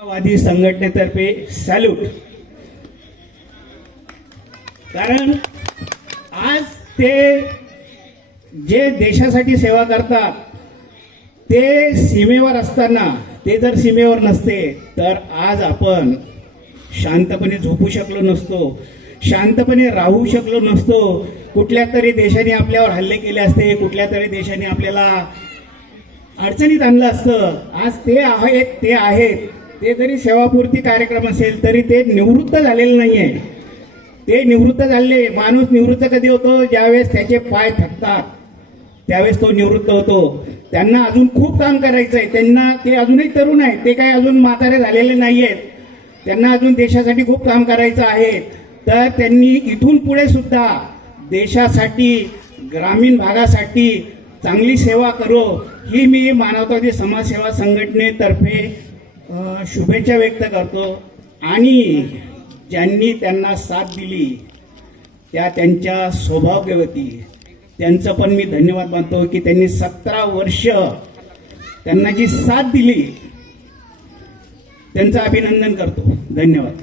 वादी संघटनेतर्फे सॅल्यूट. कारण आज ते जे देशासाठी सेवा करतात ते सीमेवर असताना, ते जर सीमेवर नसते तर आज आपण शांतपणे झोपू शकलो नसतो, शांतपणे राहू शकलो नसतो. कुठल्या तरी देशाने आपल्यावर हल्ले केले असते, कुठल्या तरी देशाने आपल्याला अडचणीत आणलं असतं. आज ते आहेत. ते जरी सेवापूर्ती कार्यक्रम असेल तरी ते निवृत्त झालेले नाहीये. ते निवृत्त झाले. माणूस निवृत्त कधी होतो? ज्यावेळेस त्याचे पाय थकतात त्यावेळेस तो निवृत्त होतो. त्यांना अजून खूप काम करायचं आहे. त्यांना, ते अजूनही तरुण आहेत, ते काही अजून म्हातारे झालेले नाहीयेत. त्यांना अजून देशासाठी खूप काम करायचं आहे. तर त्यांनी इथून पुढे सुद्धा देशासाठी, ग्रामीण भागासाठी चांगली सेवा करो, ही मी मानवतावादी समाजसेवा संघटनेतर्फे शुभेच्छा व्यक्त करतो. आणि ज्यांनी त्यांना साथ दिली त्यांच्या सौभाग्यवती, त्यांचं पण मी धन्यवाद मानतो की त्यांनी 17 वर्ष त्यांना जी साथ दिली, त्यांचं अभिनंदन करतो. धन्यवाद.